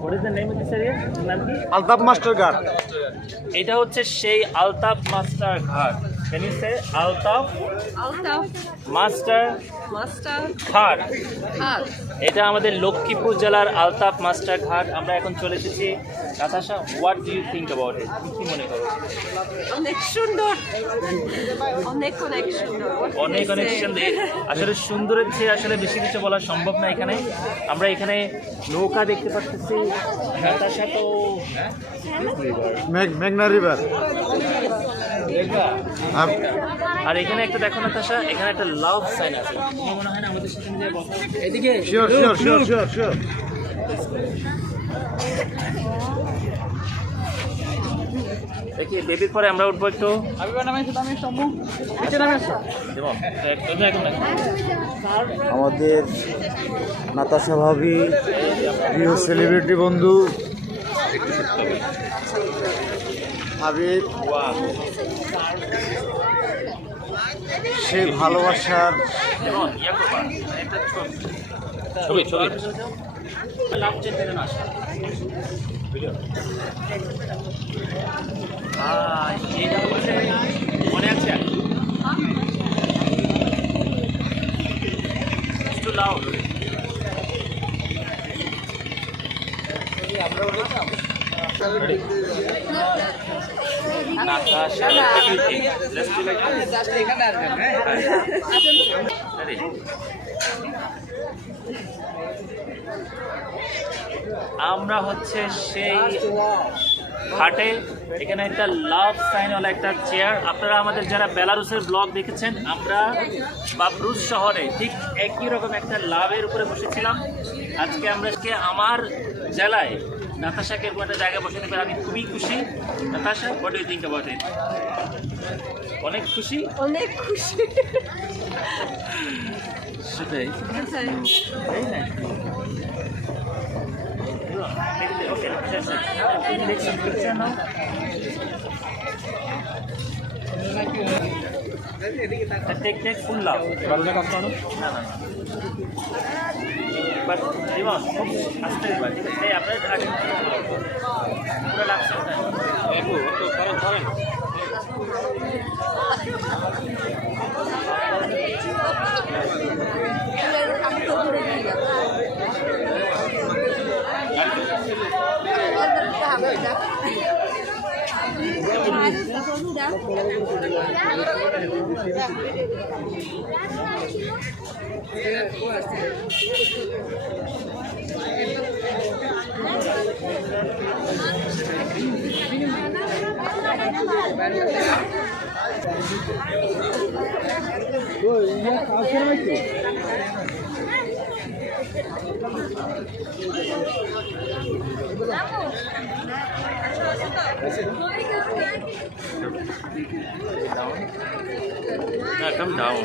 What is the name of this area নাম কি Altaf master গার্ড এটা হচ্ছে সেই Altaf master Ghat. You say Altaf? Altaf, master Ghat. এটা আমাদের লক্ষ্মীপুর জেলার আলতাফ মাস্টার ঘাট। আমরা এখন চলে এসেছি। Natasha what do you think about it কি মনে করো? অনেক সুন্দর। অনেক অনেক সুন্দর। অনেক অনেক সুন্দর। আসলে সুন্দরের চেয়ে আসলে বেশি কিছু বলা সম্ভব না এখানে। আমরা এখানে নৌকা দেখতে পাচ্ছি। নাতাশা তো মেঘ মেঘনা রিভার আর এখানে একটা দেখো নাতাশা এখানে একটা লাভ সাইন আছে। মনে হয় না আমাদের সাথে মিলে বসা এদিকে। Sure sure sure sure sure দেখি বেবির পরে আমরা উঠবো একটু। আমাদের নাতাশা ভাবি প্রিয় সেলিব্রিটি বন্ধু। হাবিব। সেই ভালোবাসার ছবি ছবি। মনে আছে? একটু আমরা হচ্ছে সেই ঘাটে এখানে একটা লাভ সাইন সাইনওয়ালা একটা চেয়ার আপনারা আমাদের যারা বেলারুসের ব্লগ দেখেছেন, আমরা বাবরুস শহরে ঠিক একই রকম একটা লাভের উপরে বসেছিলাম। আজকে আমরা আমার জেলায় নাতাশাকে এরকম একটা জায়গায় বসে পেরে আমি খুবই খুশি। Natasha what you think about it অনেক খুশি? অনেক খুশি। সেটাই. Take, take full love. না, না, খুব আস্তে দিবা, ঠিক আছে? আপনার না à, cắm đầu